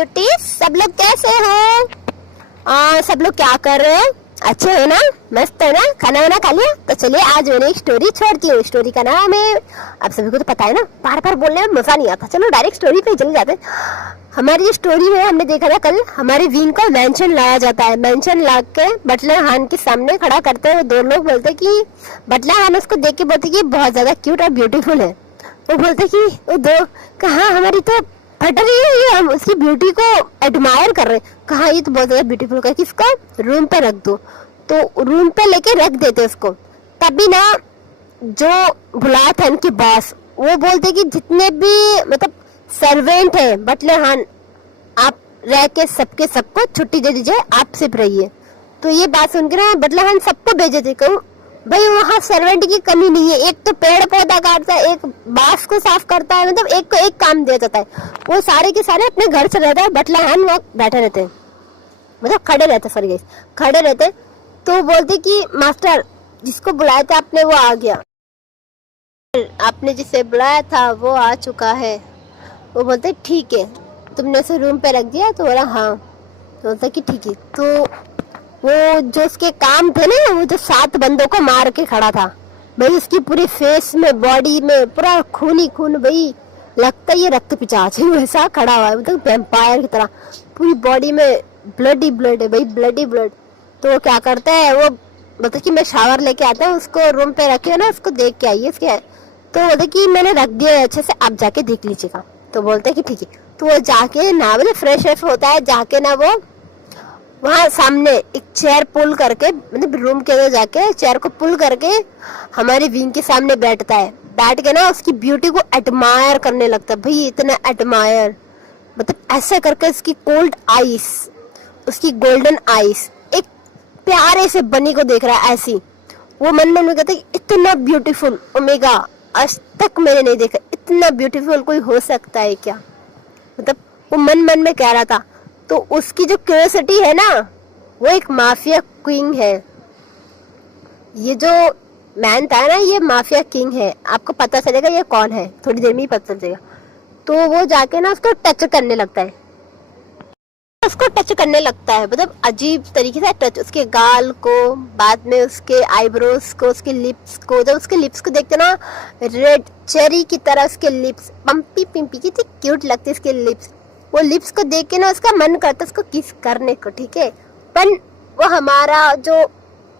Beauty, सब लोग कैसे हो? सब लोग क्या कर रहे हैं? अच्छे हो ना? मस्त है ना? खाना वाना खा लिया? तो चलिए आज मैंने एक स्टोरी छोड़ती हूँ। स्टोरी का नाम है, आप सभी को तो पता है ना, बार बार बोलने में मजा नहीं आता। चलो डायरेक्ट स्टोरी पे चले जाते हैं। हमारी जो स्टोरी में हमने देखा था कल, हमारे विंग को मेंशन लाया जाता है। मेंशन ला के बटलर हान के सामने खड़ा करते हैं। दो लोग बोलते कि बटलर हान उसको देख के बोलते कि बहुत ज्यादा क्यूट और ब्यूटीफुल है। वो बोलते कि वो दो कहा हमारी तो फट रही है, ये हम उसकी ब्यूटी को एडमायर कर रहे हैं। कहा ये तो बहुत ज्यादा ब्यूटीफुल है, किसको रूम पे रख दो। तो रूम पे लेके रख देते उसको। तभी ना जो बुलाया था इनके बॉस, वो बोलते कि जितने भी मतलब सर्वेंट है बटलर हान, आप रह के सबके सबको छुट्टी दे दीजिए, आप सिर्फ रहिए। तो ये बात सुन के ना बटलर हान सबको भेजे थे। कहूँ भाई वहाँ सर्वेंट की कमी नहीं है। एक तो पेड़ पौधा काटता है, एक बांस को साफ करता है, मतलब एक को एक काम दिया जाता है। वो सारे के सारे अपने घर से रहते हैं। बटलर हान वहाँ बैठे रहते हैं, मतलब खड़े रहते, सॉरी खड़े रहते। तो बोलते कि मास्टर जिसको बुलाया था आपने वो आ गया, आपने जिसे बुलाया था वो आ चुका है। वो बोलते ठीक है, तुमने उसे रूम पे रख दिया? तो बोला हाँ। तो बोलता कि ठीक है। तो वो जो उसके काम थे ना, वो जो 7 बंदों को मार के खड़ा था भाई, उसकी पूरी फेस में बॉडी में पूरा खून ही खून भाई, लगता है ये रक्त पिचाच है वैसा खड़ा हुआ है, मतलब वैम्पायर की तरह। पूरी बॉडी में ब्लड ही ब्लड है भाई, ब्लड ही ब्लड। तो वो क्या करता है, वो मतलब कि मैं शावर लेके आता हूँ, उसको रूम पे रखे ना, उसको देख के आइए उसके। तो बोलते कि मैंने रख दिया है अच्छे से, आप जाके देख लीजिएगा। तो बोलते कि ठीक है। तो वो जाके ना मतलब फ्रेश होता है, जाके ना वो वहाँ सामने एक चेयर पुल करके, मतलब रूम के अंदर जाके चेयर को पुल करके हमारे विंग के सामने बैठता है। बैठ के ना उसकी ब्यूटी को एडमायर करने लगता है भाई, इतना एडमायर, मतलब ऐसे करके उसकी कोल्ड आइस, उसकी गोल्डन आइस, एक प्यारे से बनी को देख रहा है ऐसी। वो मन में कहता है इतना ब्यूटीफुल ओमेगा आज तक मैंने नहीं देखा, इतना ब्यूटीफुल कोई हो सकता है क्या, मतलब वो मन मन में कह रहा था। तो उसकी जो क्यूरियोसिटी है ना, वो एक माफिया क्वीन है। ये जो मैन था ना, ये माफिया किंग है। आपको पता चलेगा ये कौन है, थोड़ी देर में ही पता चलेगा। तो वो जाके ना उसको टच करने लगता है, उसको टच करने लगता है, मतलब अजीब तरीके से टच, उसके गाल को, बाद में उसके आईब्रोज को, उसके लिप्स को। जब उसके लिप्स को देखते ना, रेड चेरी की तरह उसके लिप्स, पंपी पिंपी कितनी क्यूट लगती है उसके लिप्स। वो लिप्स को देख के ना उसका मन करता है उसको किस करने को, ठीक है। पर वो हमारा जो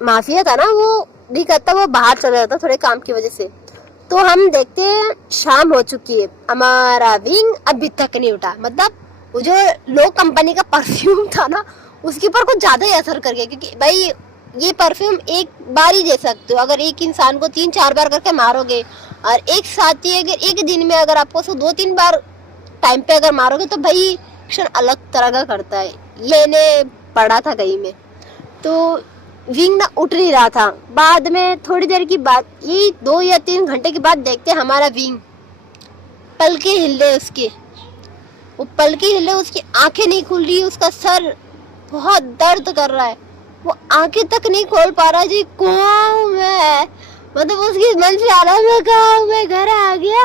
माफिया था ना, वो नहीं करता, वो बाहर चला जाता थोड़े काम की वजह से। तो हम देखते हैं शाम हो चुकी है, हमारा विंग अभी तक नहीं उठा। मतलब वो जो लो कंपनी का परफ्यूम था ना, उसके ऊपर कुछ ज्यादा ही असर कर गया, क्योंकि भाई ये परफ्यूम एक बार ही दे सकते हो। अगर एक इंसान को 3-4 बार करके मारोगे, और एक साथी अगर एक दिन में अगर आपको 2-3 बार टाइम पे अगर मारोगे, तो भाई एक्शन अलग तरह का करता है। ये ने पढ़ा था कहीं में। तो विंग ना उठ नहीं रहा था। बाद में थोड़ी देर की बात, ये 2 या 3 घंटे के बाद देखते हैं हमारा विंग पलके हिल रहे उसके, वो पलके हिल रहे, उसकी आंखें नहीं खुल रही, उसका सर बहुत दर्द कर रहा है, वो आंखें तक नहीं खोल पा रहा। जी कौन मैं, मतलब उसकी मन से आ रहा है मैं घर आ गया,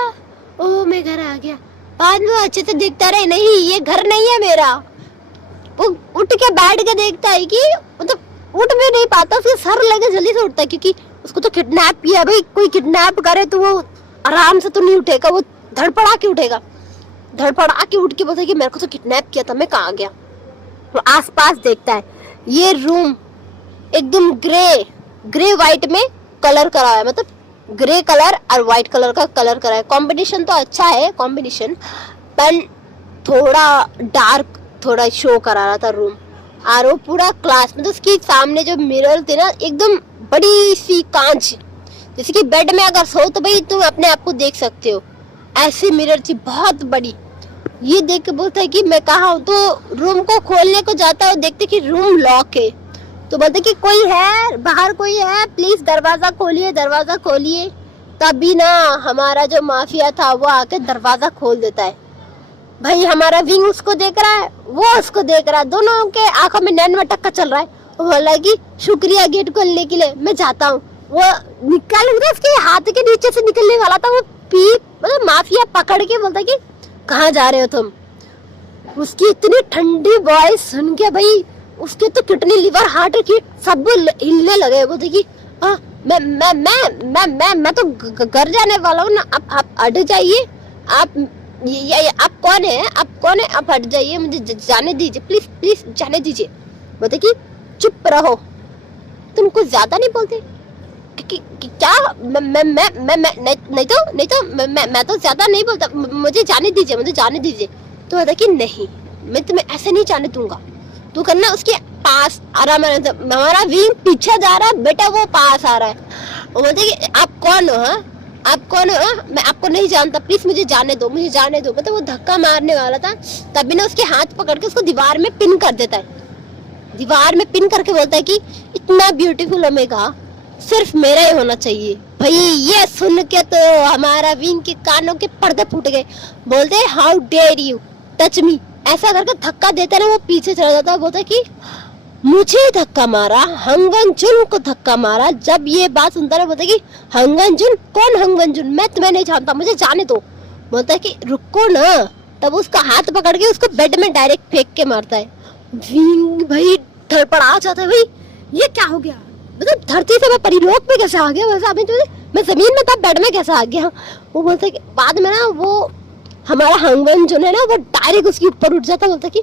ओ मैं घर आ गया। बाद में अच्छे से दिखता रहे, नहीं ये घर नहीं है मेरा। वो उठ के बैठ के देखता है कि मतलब उठ भी नहीं पाता, उसके सर लगे जल्दी से उठता है, क्योंकि उसको तो किडनैप किया भाई। कोई किडनैप करे तो वो आराम से तो नहीं उठेगा, वो धड़पड़ा के उठेगा, धड़पड़ा के उठ के बोलता है कि मेरे को तो किडनैप किया था, मैं कहाँ गया। तो आसपास देखता है, ये रूम एकदम ग्रे व्हाइट में कलर करा है, मतलब ग्रे कलर और व्हाइट कलर का कलर करा है। कॉम्बिनेशन तो अच्छा है कॉम्बिनेशन, पर थोड़ा डार्क थोड़ा शो करा रहा था रूम। और वो पूरा क्लास, मतलब उसके सामने जो मिरर थे ना, एकदम बड़ी सी कांच, जैसे कि बेड में अगर सो तो भाई तुम अपने आप को देख सकते हो, ऐसी मिरर थी बहुत बड़ी। ये देख के बोलता है कि मैं कहाँ हूँ। तो रूम को खोलने को जाता है, देखते कि रूम लॉक है। तो बोलते कि कोई है बाहर, कोई है, प्लीज दरवाजा खोलिए, दरवाजा खोलिए। तभी ना हमारा जो माफिया था वो आके दरवाजा खोल देता है। भाई हमारा विंग उसको देख रहा है, वो उसको देख रहा है, दोनों के आंखों में नैन मटक्का चल रहा है। वो बोला कि शुक्रिया गेट खोलने के लिए, मैं जाता हूँ। वो निकाल रहा, उसके हाथ के नीचे से निकलने वाला था, वो मतलब माफिया पकड़ के बोलता कि कहाँ जा रहे हो तुम। उसकी इतनी ठंडी वॉइस सुन के भाई उसके तो किडनी लिवर हार्ट की सब हिलने लगे। वो देखिए मैं तो घर जाने वाला हूँ ना, आप हट जाइए। आप ये आप कौन है, आप कौन है, आप हट जाइए, मुझे जाने दीजिए, प्लीज प्लीज जाने दीजिए। वो देखिए चुप रहो, तुम कुछ ज्यादा नहीं बोलते क्या? मैं तो ज्यादा नहीं बोलता, मुझे जाने दीजिए, मुझे जाने दीजिए। तो कहता कि नहीं, मैं तुम्हें ऐसे नहीं जाने दूंगा, तू करना उसके पास आराम आराम। हमारा विंग पीछे जा रहा है बेटा, वो पास आ रहा है। वो बोलते कि आप कौन हो? हाँ आप कौन हो? मैं आपको नहीं जानता, प्लीज मुझे जाने दो, मुझे जाने दो। मतलब वो धक्का मारने वाला था, तभी ना उसके हाथ पकड़ के उसको दीवार में पिन कर देता है। दीवार में पिन करके बोलता है कि इतना ब्यूटीफुल ओमेगा सिर्फ मेरा ही होना चाहिए। भाई ये सुन के तो हमारा विंग के कानों के पर्दे फूट गए। बोलते how dare you touch me, ऐसा करके धक्का देते ना वो पीछे चला जाता है। बोलता कि मुझे धक्का मारा, हंगवन जुन को धक्का मारा। जब ये बात सुनता है बोलता कि हंगवन जुन? कौन हंगवन जुन? मैं तुम्हें नहीं जानता, मुझे जाने दो। बोलता है कि रुको ना। तब उसका हाथ पकड़ के उसको बेड में डायरेक्ट फेंक के मारता है। विंग भाई धड़पड़ा जाता है, भाई ये क्या हो गया? मतलब धरती से मैं परिलोक में कैसे आ गया? वैसे अभी मैं जमीन में था, बेड में कैसे आ गया? वो बोलता है कि बाद में ना वो हमारा हंगवन जो है ना वो डायरेक्ट उसके ऊपर उठ जाता। बोलता कि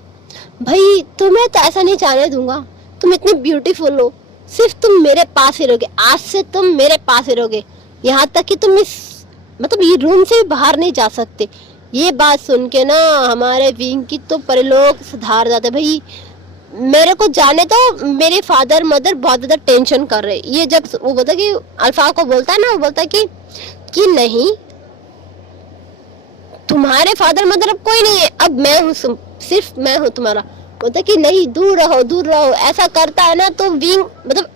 भाई तुम्हें तो ऐसा नहीं जाने दूंगा, तुम इतनी ब्यूटीफुल हो, सिर्फ तुम मेरे पास ही रहोगे, आज से तुम मेरे पास ही रहोगे, यहाँ तक कि तुम इस मतलब ये रूम से भी बाहर नहीं जा सकते। ये बात सुन के ना हमारे विंग की तो परिलोक सुधार जाते। भाई मेरे को जाने तो, मेरे फादर मदर बहुत ज्यादा टेंशन कर रहे। ये जब वो बोलता कि अल्फा को बोलता है ना, वो बोलता कि नहीं तुम्हारे फादर मदर अब कोई नहीं है, अब मैं हूँ, सिर्फ मैं हूँ तुम्हारा। बोलता कि नहीं दूर रहो दूर रहो। ऐसा करता है ना तो विंग मतलब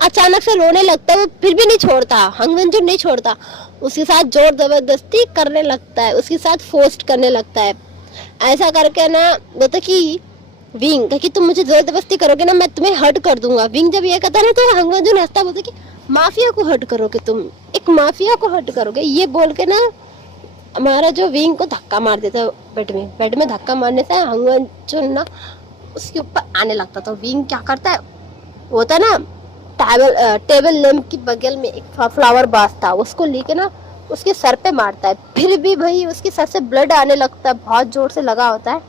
अचानक से रोने लगता है। वो फिर भी नहीं छोड़ता, हंगवंजुन नहीं छोड़ता, उसके साथ जोर जबरदस्ती करने लगता है, उसके साथ फोर्स करने लगता है। ऐसा करके ना बोलता कि विंग कि तुम मुझे जोर जबरदस्ती करोगे ना मैं तुम्हें हर्ट कर दूंगा। विंग जब ये कहता है ना तो हंगवंजुन हंसता, बोलता कि माफिया को हर्ट करोगे तुम, एक माफिया को हर्ट करोगे। ये बोल के ना हमारा जो विंग को धक्का मार देता है बेड में धक्का मारने से हंगवंजुन ना उसके ऊपर आने लगता। तो विंग क्या करता है, होता ना टेबल लैंप की बगल में एक फ्लावर बास था, उसको लेके ना उसके सर पे मारता है। फिर भी भाई उसके सर से ब्लड आने लगता है, बहुत जोर से लगा होता है,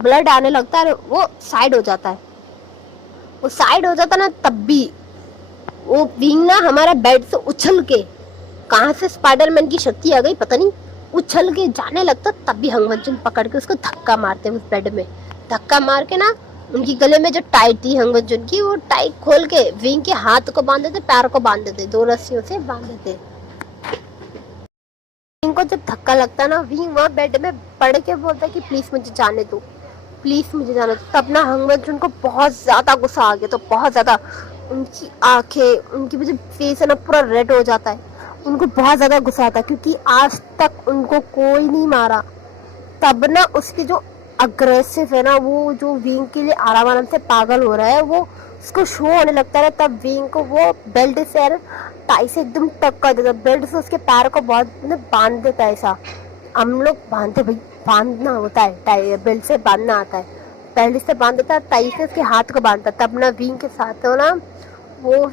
ब्लड आने लगता है, वो साइड हो जाता है। वो साइड हो जाता ना तब भी वो विंग ना हमारा बेड से उछल के, कहाँ से स्पाइडरमैन की शक्ति आ गई पता नहीं, उछल के जाने लगता। तब भी हंगवंजुन पकड़ के उसको धक्का मारते उस बेड में। धक्का मार के ना उनकी गले में जो टाई थी हंगवंजुन की, वो टाई खोल के विंग के हाथ को बांध देते, पैर को बांध देते, 2 रस्सियों से बांध देते। विंग को जब धक्का लगता ना, विंग वहाँ बेड में पड़ के बोलता कि प्लीज मुझे जाने दो, प्लीज मुझे जाने दो। तब ना हंगवंजुन को बहुत ज्यादा गुस्सा आ गया, तो बहुत ज्यादा उनकी आंखें, उनकी जो फेस है ना पूरा रेड हो जाता है। उनको बहुत ज्यादा गुस्सा आता है क्योंकि आज तक उनको कोई नहीं मारा। तब ना उसके जो अग्रेसिव है ना, वो जो विंग के लिए आराम आराम से पागल हो रहा है, वो उसको शो होने लगता है। तब विंग को वो बेल्ट से टाई से एकदम टक कर देता, बेल्ट से उसके पैर को बहुत बांध देता है। ऐसा हम लोग बांधते भाई, बांधना होता है, टाई बेल्ट से बांधना आता है, बेल्ट से बांध देता है, टाई से उसके हाथ को बांधता। तब ना विंग के साथ हो ना वो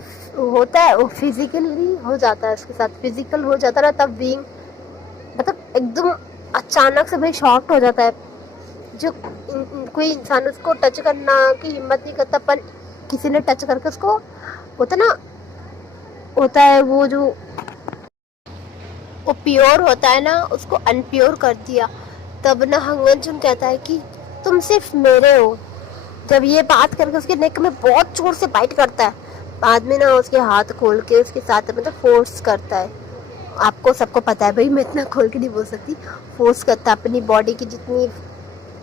होता है, वो फिजिकली हो जाता है, उसके साथ फिजिकल हो जाता है ना। तब विंग मतलब एकदम अचानक से भाई शॉक्ड हो जाता है। जो कोई इंसान उसको टच करना की हिम्मत नहीं करता, पर किसी ने टच करके उसको होता ना, होता है वो जो वो प्योर होता है ना, उसको अनप्योर कर दिया। तब ना हंगवंजुन कहता है कि तुम सिर्फ मेरे हो। जब ये बात करके उसके नेक में बहुत जोर से बाइट करता है, बाद में ना उसके हाथ खोल के उसके साथ मतलब फोर्स करता है। आपको सबको पता है भाई, मैं इतना खोल के नहीं बोल सकती। फोर्स करता है, अपनी बॉडी की जितनी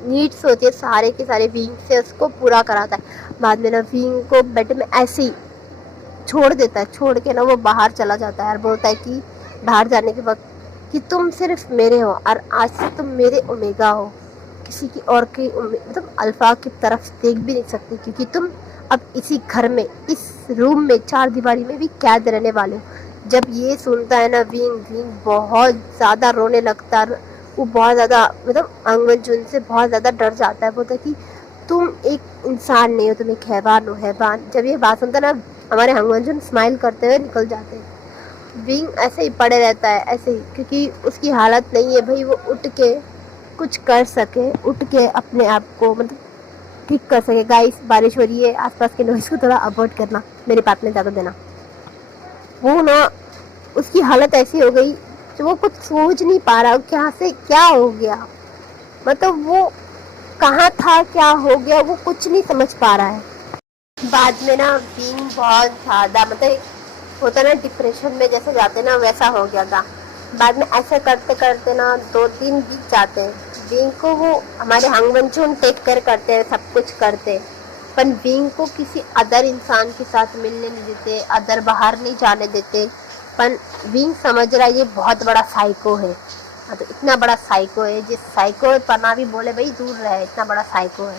नीड्स होती है सारे के सारे विंग से उसको पूरा कराता है। बाद में ना विंग को बेड में ऐसे ही छोड़ देता है, छोड़ के ना वो बाहर चला जाता है और बोलता है कि बाहर जाने के वक्त कि तुम सिर्फ मेरे हो और आज से तुम मेरे ओमेगा हो, किसी की और की मतलब अल्फा की तरफ देख भी नहीं सकती, क्योंकि तुम अब इसी घर में, इस रूम में, 4 दीवारी में भी कैद रहने वाले हो। जब ये सुनता है ना विंग बहुत ज़्यादा रोने लगता है, वो बहुत ज़्यादा मतलब अंगमंजुन से बहुत ज़्यादा डर जाता है। बोलता है कि तुम एक इंसान नहीं हो, तुम एक हैवान हो, हैवान। जब ये बात सुनता ना हमारे अंगमंजुन स्माइल करते हुए निकल जाते हैं। विंग ऐसे ही पड़े रहता है, ऐसे ही, क्योंकि उसकी हालत नहीं है भाई वो उठ के कुछ कर सके, उठ के अपने आप को मतलब ठीक कर सके। गाइस बारिश हो रही है, आसपास के नॉइस को थोड़ा अवॉइड करना, मेरे पास में ज़्यादा देना। वो ना उसकी हालत ऐसी हो गई कि वो कुछ सोच नहीं पा रहा क्या से क्या हो गया, मतलब वो कहाँ था, क्या हो गया, वो कुछ नहीं समझ पा रहा है। बाद में ना विंग बहुत ज़्यादा मतलब होता ना डिप्रेशन में जैसे जाते ना वैसा हो गया था। बाद में ऐसे करते करते ना 2 दिन बीत जाते हैं। विंग को वो हमारे हांगमंचून टेक केयर करते हैं, सब कुछ करते, पर विंग को किसी अदर इंसान के साथ मिलने नहीं देते, अदर बाहर नहीं जाने देते। पर विंग समझ रहा है ये बहुत बड़ा साइको है, मतलब इतना बड़ा साइको है, जिस साइको पना भी बोले भाई दूर रहे, इतना बड़ा साइको है।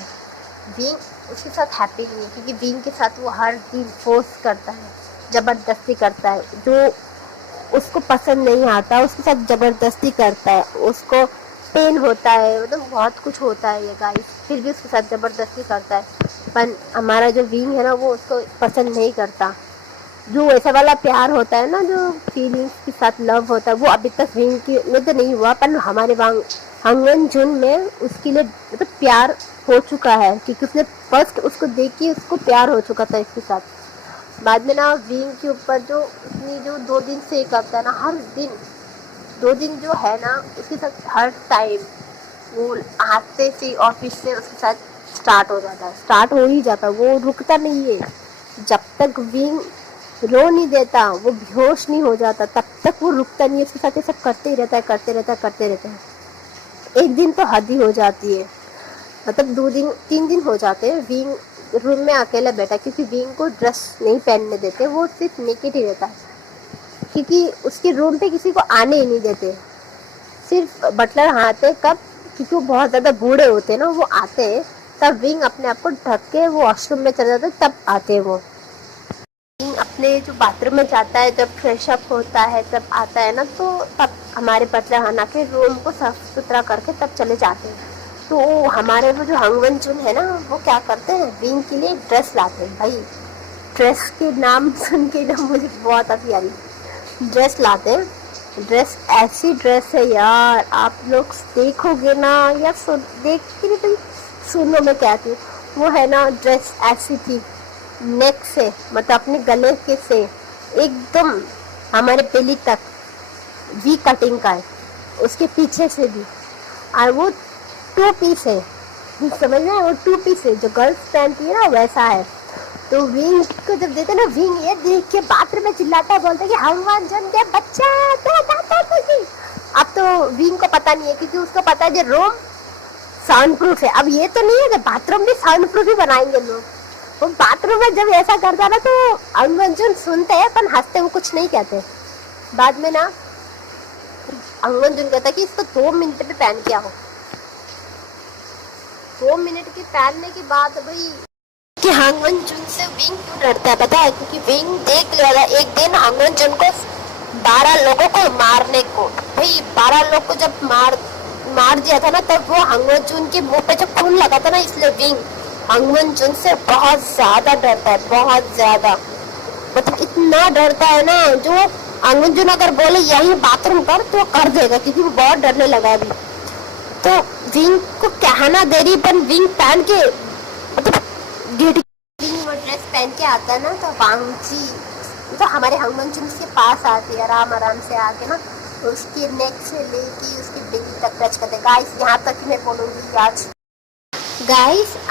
विंग उसके साथ हैप्पी नहीं है, क्योंकि विंग के साथ वो हर चीज़ फोर्स करता है, ज़बरदस्ती करता है, जो उसको पसंद नहीं आता उसके साथ ज़बरदस्ती करता है, उसको पेन होता है, मतलब बहुत कुछ होता है ये गाइस, फिर भी उसके साथ ज़बरदस्ती करता है। पर हमारा जो विंग है ना वो उसको पसंद नहीं करता। जो ऐसा वाला प्यार होता है ना, जो फीलिंग्स के साथ लव होता है, वो अभी तक विंग की में तो नहीं हुआ, पर हमारे हांगमंचून में उसके लिए मतलब प्यार हो चुका है, क्योंकि उसने फर्स्ट उसको देख के उसको प्यार हो चुका था इसके साथ। बाद में ना विंग के ऊपर जो उसने जो 2 दिन से करता है ना, हर दिन 2 दिन जो है ना उसके साथ हर टाइम वो आते से ऑफिस से उसके साथ स्टार्ट हो जाता है, स्टार्ट हो ही जाता है, वो रुकता नहीं है। जब तक विंग रो नहीं देता, वो बेहोश नहीं हो जाता, तब तक वो रुकता नहीं है, उसके साथ ये सब करते ही रहता है, करते रहता है, करते रहता है। एक दिन तो हद ही हो जाती है, मतलब 2 दिन 3 दिन हो जाते हैं विंग रूम में अकेला बैठा, क्योंकि विंग को ड्रेस नहीं पहनने देते, वो सिर्फ नेकेड ही रहता है, क्योंकि उसके रूम पे किसी को आने ही नहीं देते। सिर्फ बटलर आते कब, क्योंकि वो बहुत ज़्यादा बूढ़े होते हैं ना, वो आते हैं तब विंग अपने आप को ढक के वो वॉशरूम में चले जाते, तब आते हैं वो। विंग अपने जो बाथरूम में जाता है, जब फ्रेश अप होता है, तब आता है ना, तो तब हमारे बटलर आना के रूम को साफ सुथरा करके तब चले जाते हैं। तो हमारे वो जो हांगमंचून है ना, वो क्या करते हैं, विंग के लिए ड्रेस लाते हैं। भाई ड्रेस के नाम सुन के ना मुझे बहुत हंसी आ रही। ड्रेस लाते हैं, ड्रेस ऐसी ड्रेस है यार, आप लोग देखोगे ना या देख के नहीं तो सुनो मैं कहती हूँ, वो है ना ड्रेस ऐसी थी, नेक से मतलब अपने गले के से एकदम हमारे बेली तक वी कटिंग का है, उसके पीछे से भी, और वो 2 पीस है, समझ रहे हैं, वो 2 पीस है जो गर्ल्स पहनती है ना वैसा है। तो विंग को जब देते ना, विंग ये देख के बाथरूम में चिल्लाता है, बोलता है कि हांगमंचून के बच्चा तो दादा तुझी। अब तो विंग को पता नहीं है, क्योंकि उसको पता है जो रूम साउंड प्रूफ है। अब ये तो नहीं है कि बाथरूम भी साउंड प्रूफ ही बनाएंगे लोग। वो बाथरूम में जब ऐसा करता ना तो हांगमंचून सुनते हैं पर हंसते, वो कुछ नहीं कहते। बाद में ना हांगमंचून कहता है कि इसको 2 मिनट में पहन के आओ। 2 मिनट के पहनने के बाद भाई कि हांगमंचून से विंग क्यों डरता है पता है, क्योंकि विंग देख लिया था एक दिन हांगमंचून को 12 लोगों को मारने को। भाई 12 लोग को जब मार दिया था ना, तब वो हांगमंचून के मुंह पे जो खून लगा था ना, इसलिए विंग हांगमंचून से बहुत ज्यादा डरता है, बहुत ज्यादा, मतलब इतना डरता है ना, जो हांगमंचून अगर बोले यही बाथरूम कर तो कर देगा, क्योंकि वो बहुत डरने लगा अभी। तो विंग को कहना दे रही, पर विंग पहन के मतलब विंग वो ड्रेस पहन के आता है ना, तो वांगजी तो हमारे हांगमंचून के पास आती है, आराम से आके ना उसके नेक से लेके उसकी बेली तक टच करते। गाइस यहाँ तक ही मैं बोलूँगी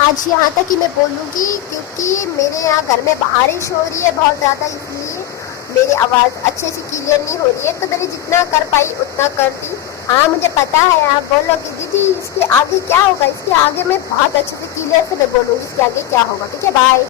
आज यहाँ तक ही मैं बोलूँगी, क्योंकि मेरे यहाँ घर में बारिश हो रही है बहुत ज़्यादा, इसलिए मेरी आवाज़ अच्छे से क्लियर नहीं हो रही है, तो मैंने जितना कर पाई उतना कर दी। हाँ मुझे पता है आप बोलोगे दीदी इसके आगे क्या होगा, इसके आगे मैं बहुत अच्छे से क्लियर से मैं बोलूँगी इसके आगे क्या होगा। ठीक है, बाय।